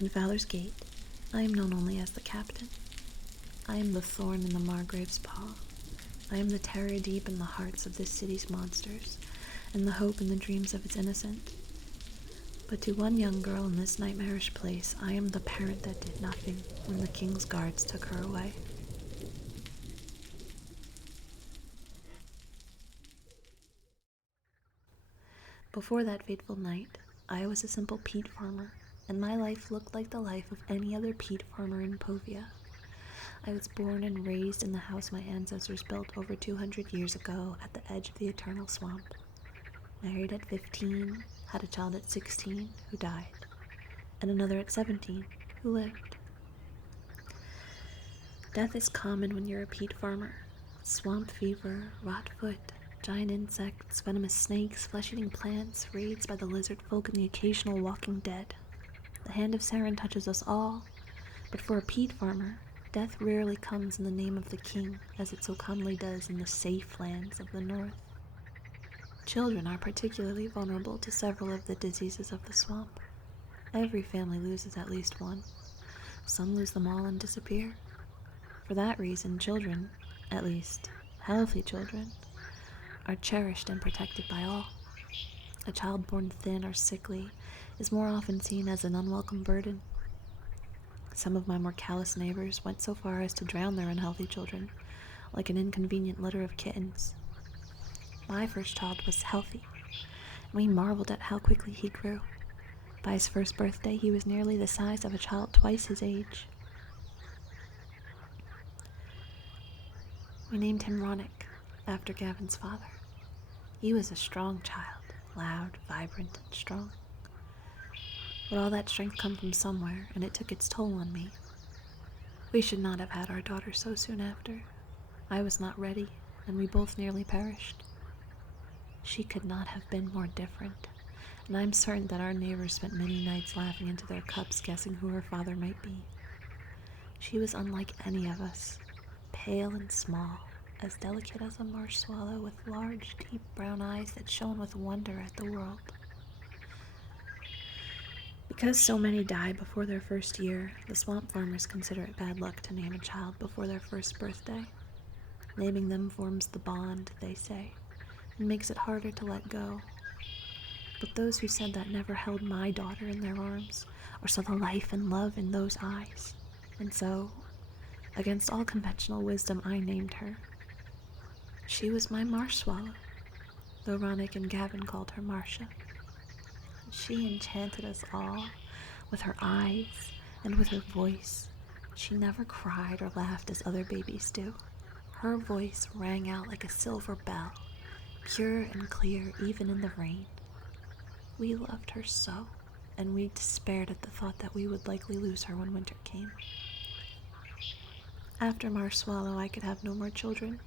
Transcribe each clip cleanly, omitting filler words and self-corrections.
In Fowler's Gate, I am known only as the captain. I am the thorn in the Margrave's paw. I am the terror deep in the hearts of this city's monsters, and the hope in the dreams of its innocent. But to one young girl in this nightmarish place, I am the parent that did nothing when the king's guards took her away. Before that fateful night, I was a simple peat farmer, and my life looked like the life of any other peat farmer in Povia. I was born and raised in the house my ancestors built over 200 years ago at the edge of the eternal swamp. Married at 15, had a child at 16 who died, and another at 17 who lived. Death is common when you're a peat farmer. Swamp fever, rot foot, giant insects, venomous snakes, flesh-eating plants, raids by the lizard folk, and the occasional walking dead. The hand of Saren touches us all, but for a peat farmer, death rarely comes in the name of the king, as it so commonly does in the safe lands of the north. Children are particularly vulnerable to several of the diseases of the swamp. Every family loses at least one. Some lose them all and disappear. For that reason, children, at least healthy children, are cherished and protected by all. A child born thin or sickly is more often seen as an unwelcome burden. Some of my more callous neighbors went so far as to drown their unhealthy children, like an inconvenient litter of kittens. My first child was healthy, and we marveled at how quickly he grew. By his first birthday, he was nearly the size of a child twice his age. We named him Ronick, after Gavin's father. He was a strong child, loud, vibrant, and strong. But all that strength come from somewhere, and it took its toll on me. We should not have had our daughter so soon after. I was not ready, and we both nearly perished. She could not have been more different, and I'm certain that our neighbors spent many nights laughing into their cups, guessing who her father might be. She was unlike any of us, pale and small, as delicate as a marsh swallow, with large, deep brown eyes that shone with wonder at the world. Because so many die before their first year, the swamp farmers consider it bad luck to name a child before their first birthday. Naming them forms the bond, they say, and makes it harder to let go. But those who said that never held my daughter in their arms, or saw the life and love in those eyes. And so, against all conventional wisdom, I named her. She was my marsh swallow, though Ronick and Gavin called her Marcia. She enchanted us all with her eyes and with her voice. She never cried or laughed as other babies do. Her voice rang out like a silver bell, pure and clear even in the rain. We loved her so, and we despaired at the thought that we would likely lose her when winter came. After Marsh Swallow, I could have no more children,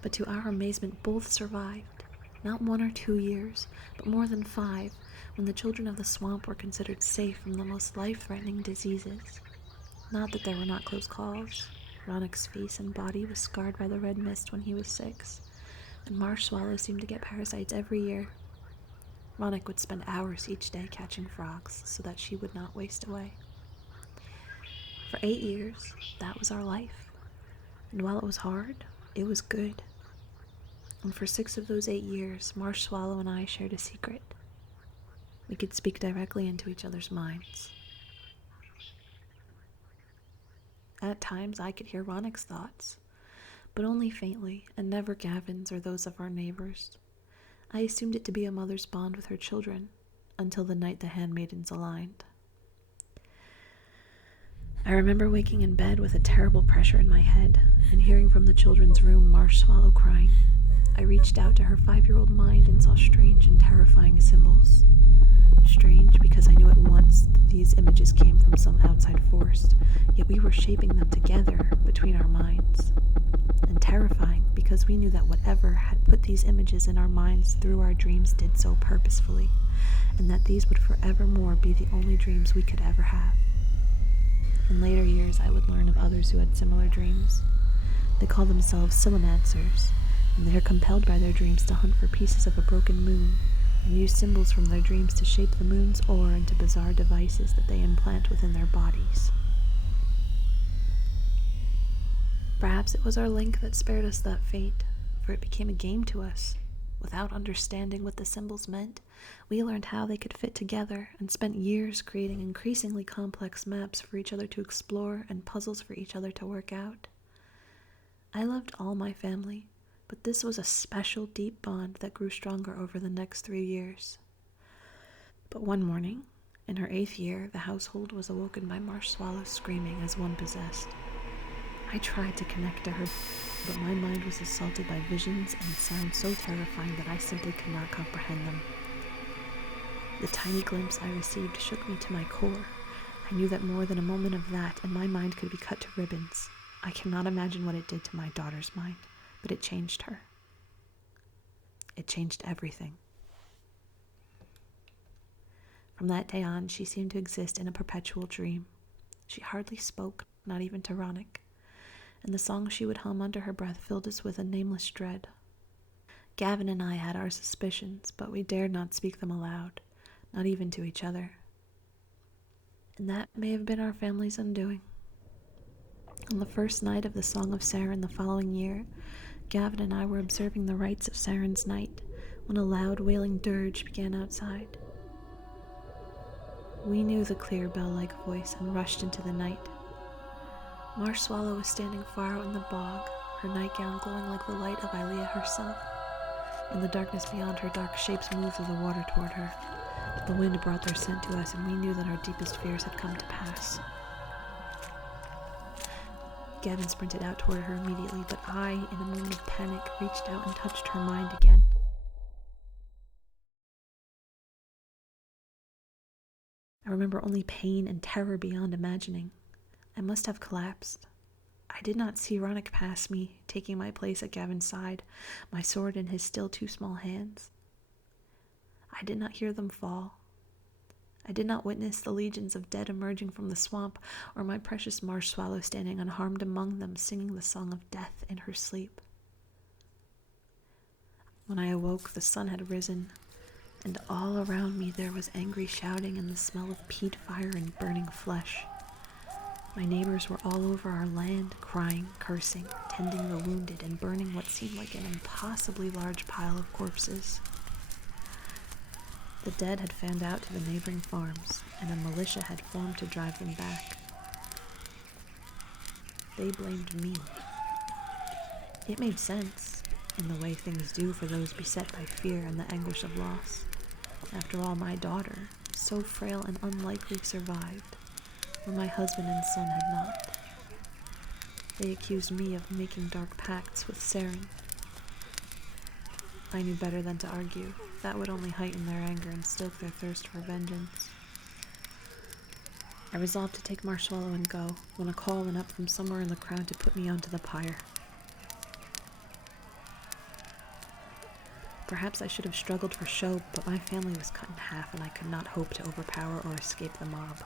but to our amazement both survived. Not 1 or 2 years, but more than 5, when the children of the swamp were considered safe from the most life-threatening diseases. Not that there were not close calls. Ronick's face and body was scarred by the red mist when he was 6, and marsh swallows seemed to get parasites every year. Ronick would spend hours each day catching frogs so that she would not waste away. For 8 years, that was our life. And while it was hard, it was good. And for 6 of those 8 years, Marsh Swallow and I shared a secret. We could speak directly into each other's minds. At times, I could hear Ronick's thoughts, but only faintly, and never Gavin's or those of our neighbors. I assumed it to be a mother's bond with her children, until the night the handmaidens aligned. I remember waking in bed with a terrible pressure in my head, and hearing from the children's room Marsh Swallow crying. I reached out to her 5-year-old mind and saw strange and terrifying symbols. Strange because I knew at once that these images came from some outside force, yet we were shaping them together between our minds. And terrifying because we knew that whatever had put these images in our minds through our dreams did so purposefully, and that these would forevermore be the only dreams we could ever have. In later years, I would learn of others who had similar dreams. They call themselves Silomancers, and they are compelled by their dreams to hunt for pieces of a broken moon, and use symbols from their dreams to shape the moon's ore into bizarre devices that they implant within their bodies. Perhaps it was our link that spared us that fate, for it became a game to us. Without understanding what the symbols meant, we learned how they could fit together and spent years creating increasingly complex maps for each other to explore and puzzles for each other to work out. I loved all my family, but this was a special deep bond that grew stronger over the next 3 years. But one morning, in her 8th year, the household was awoken by marsh swallows screaming as one possessed. I tried to connect to her, but my mind was assaulted by visions and sounds so terrifying that I simply could not comprehend them. The tiny glimpse I received shook me to my core. I knew that more than a moment of that, and my mind could be cut to ribbons. I cannot imagine what it did to my daughter's mind, but it changed her. It changed everything. From that day on, she seemed to exist in a perpetual dream. She hardly spoke, not even to Ronick, and the songs she would hum under her breath filled us with a nameless dread. Gavin and I had our suspicions, but we dared not speak them aloud, not even to each other. And that may have been our family's undoing. On the first night of the Song of Saren the following year, Gavin and I were observing the rites of Saren's night when a loud wailing dirge began outside. We knew the clear bell-like voice and rushed into the night. Marsh Swallow was standing far out in the bog, her nightgown glowing like the light of Ilea herself. In the darkness beyond her, dark shapes moved through the water toward her. The wind brought their scent to us, and we knew that our deepest fears had come to pass. Gavin sprinted out toward her immediately, but I, in a moment of panic, reached out and touched her mind again. I remember only pain and terror beyond imagining. I must have collapsed. I did not see Ronick pass me, taking my place at Gavin's side, my sword in his still too small hands. I did not hear them fall. I did not witness the legions of dead emerging from the swamp, or my precious marsh swallow standing unharmed among them, singing the song of death in her sleep. When I awoke, the sun had risen, and all around me there was angry shouting and the smell of peat fire and burning flesh. My neighbors were all over our land, crying, cursing, tending the wounded, and burning what seemed like an impossibly large pile of corpses. The dead had fanned out to the neighboring farms, and a militia had formed to drive them back. They blamed me. It made sense, in the way things do for those beset by fear and the anguish of loss. After all, my daughter, so frail and unlikely, survived, where my husband and son had not. They accused me of making dark pacts with Saren. I knew better than to argue. That would only heighten their anger and stoke their thirst for vengeance. I resolved to take Marsh Swallow and go, when a call went up from somewhere in the crowd to put me onto the pyre. Perhaps I should have struggled for show, but my family was cut in half and I could not hope to overpower or escape the mob.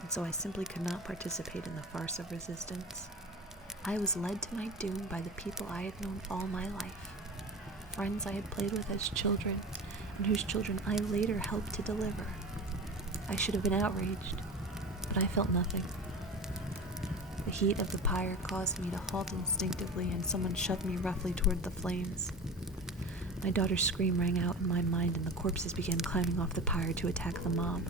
And so I simply could not participate in the farce of resistance. I was led to my doom by the people I had known all my life, friends I had played with as children, and whose children I later helped to deliver. I should have been outraged, but I felt nothing. The heat of the pyre caused me to halt instinctively, and someone shoved me roughly toward the flames. My daughter's scream rang out in my mind, and the corpses began climbing off the pyre to attack the mob.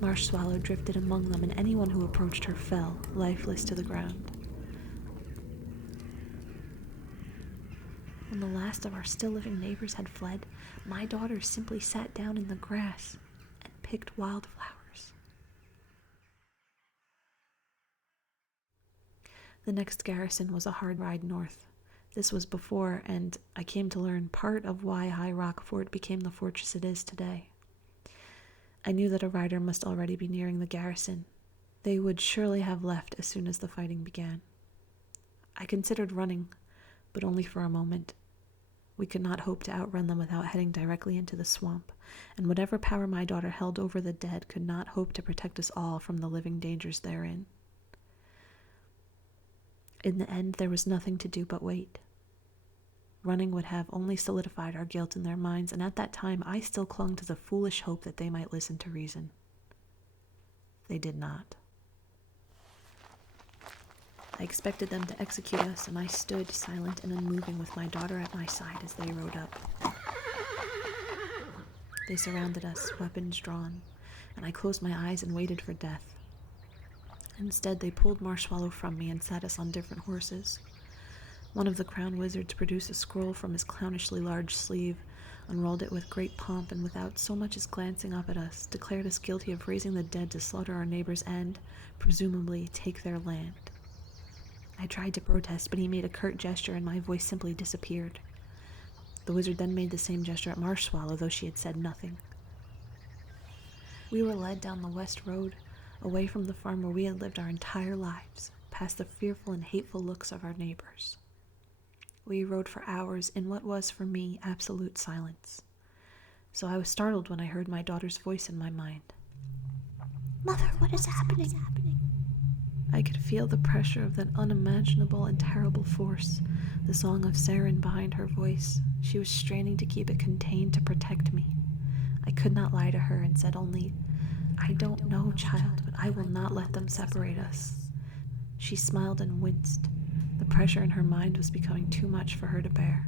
Marsh Swallow drifted among them, and anyone who approached her fell, lifeless, to the ground. When the last of our still-living neighbors had fled, my daughter simply sat down in the grass and picked wildflowers. The next garrison was a hard ride north. This was before, and I came to learn, part of why High Rock Fort became the fortress it is today. I knew that a rider must already be nearing the garrison. They would surely have left as soon as the fighting began. I considered running, but only for a moment. We could not hope to outrun them without heading directly into the swamp, and whatever power my daughter held over the dead could not hope to protect us all from the living dangers therein. In the end, there was nothing to do but wait. Running would have only solidified our guilt in their minds, and at that time I still clung to the foolish hope that they might listen to reason. They did not. I expected them to execute us, and I stood silent and unmoving with my daughter at my side as they rode up. They surrounded us, weapons drawn, and I closed my eyes and waited for death. Instead, they pulled Marshmallow from me and sat us on different horses. One of the crown wizards produced a scroll from his clownishly large sleeve, unrolled it with great pomp, and without so much as glancing up at us, declared us guilty of raising the dead to slaughter our neighbors and, presumably, take their land. I tried to protest, but he made a curt gesture and my voice simply disappeared. The wizard then made the same gesture at Marshmallow, though she had said nothing. We were led down the west road, away from the farm where we had lived our entire lives, past the fearful and hateful looks of our neighbors. We rode for hours in what was, for me, absolute silence. So I was startled when I heard my daughter's voice in my mind. Mother, what is happening? I could feel the pressure of that unimaginable and terrible force, the song of Siren behind her voice. She was straining to keep it contained to protect me. I could not lie to her and said only, "I don't know, child, but I will not let them separate us." She smiled and winced. The pressure in her mind was becoming too much for her to bear.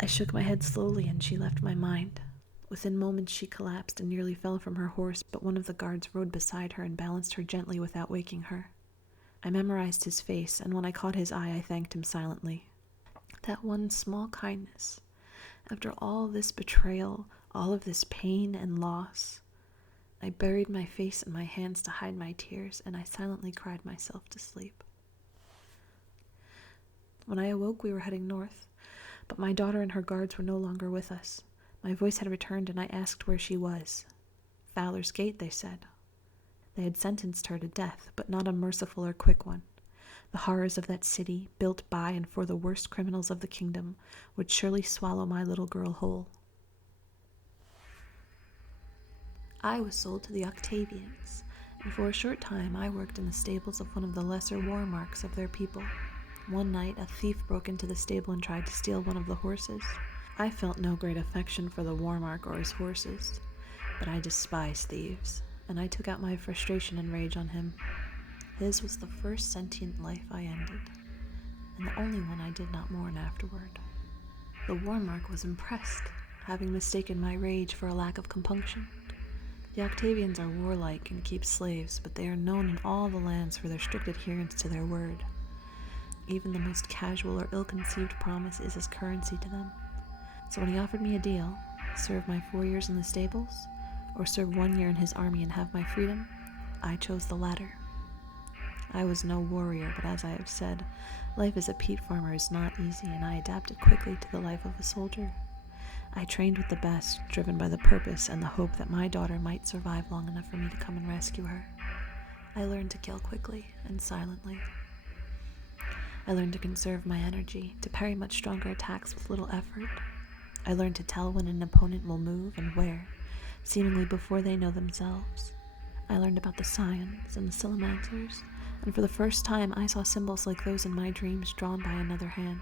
I shook my head slowly and she left my mind. Within moments she collapsed and nearly fell from her horse, but one of the guards rode beside her and balanced her gently without waking her. I memorized his face, and when I caught his eye I thanked him silently. That one small kindness. After all this betrayal, all of this pain and loss, I buried my face in my hands to hide my tears, and I silently cried myself to sleep. When I awoke, we were heading north, but my daughter and her guards were no longer with us. My voice had returned, and I asked where she was. Fowler's Gate, they said. They had sentenced her to death, but not a merciful or quick one. The horrors of that city, built by and for the worst criminals of the kingdom, would surely swallow my little girl whole. I was sold to the Octavians, and for a short time I worked in the stables of one of the lesser war marks of their people. One night, a thief broke into the stable and tried to steal one of the horses. I felt no great affection for the Warmark or his horses, but I despise thieves, and I took out my frustration and rage on him. His was the first sentient life I ended, and the only one I did not mourn afterward. The Warmark was impressed, having mistaken my rage for a lack of compunction. The Octavians are warlike and keep slaves, but they are known in all the lands for their strict adherence to their word. Even the most casual or ill-conceived promise is as currency to them. So when he offered me a deal, serve my 4 years in the stables, or serve 1 year in his army and have my freedom, I chose the latter. I was no warrior, but as I have said, life as a peat farmer is not easy, and I adapted quickly to the life of a soldier. I trained with the best, driven by the purpose and the hope that my daughter might survive long enough for me to come and rescue her. I learned to kill quickly and silently. I learned to conserve my energy, to parry much stronger attacks with little effort. I learned to tell when an opponent will move and where, seemingly before they know themselves. I learned about the scions and the Silamancers, and for the first time I saw symbols like those in my dreams drawn by another hand.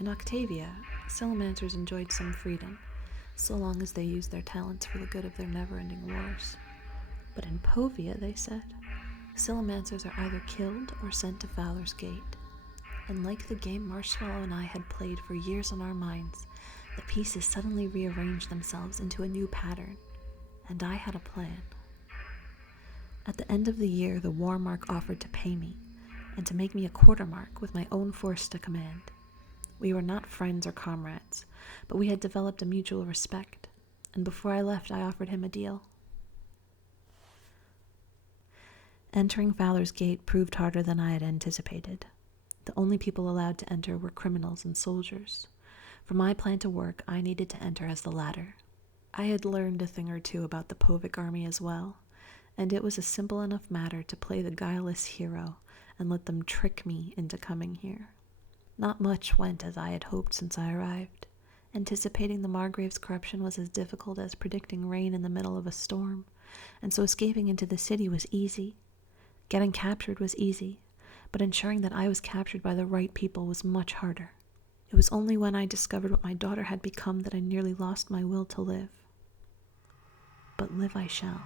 In Octavia, Silamancers enjoyed some freedom, so long as they used their talents for the good of their never-ending wars. But in Povia, they said, Silamancers are either killed or sent to Fowler's Gate. And like the game Marshmallow and I had played for years on our minds, the pieces suddenly rearranged themselves into a new pattern, and I had a plan. At the end of the year, the Warmark offered to pay me, and to make me a quartermark with my own force to command. We were not friends or comrades, but we had developed a mutual respect, and before I left I offered him a deal. Entering Fowler's Gate proved harder than I had anticipated. The only people allowed to enter were criminals and soldiers. For my plan to work, I needed to enter as the latter. I had learned a thing or two about the Povic army as well, and it was a simple enough matter to play the guileless hero and let them trick me into coming here. Not much went as I had hoped since I arrived. Anticipating the Margrave's corruption was as difficult as predicting rain in the middle of a storm, and so escaping into the city was easy. Getting captured was easy, but ensuring that I was captured by the right people was much harder. It was only when I discovered what my daughter had become that I nearly lost my will to live. But live I shall.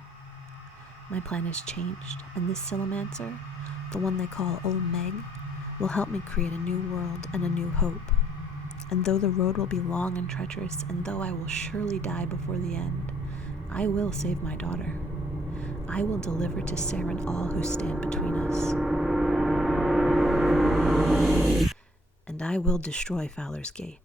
My plan has changed, and this Silomancer, the one they call Old Meg, will help me create a new world and a new hope. And though the road will be long and treacherous, and though I will surely die before the end, I will save my daughter. I will deliver to Saren all who stand between us. And I will destroy Fowler's Gate.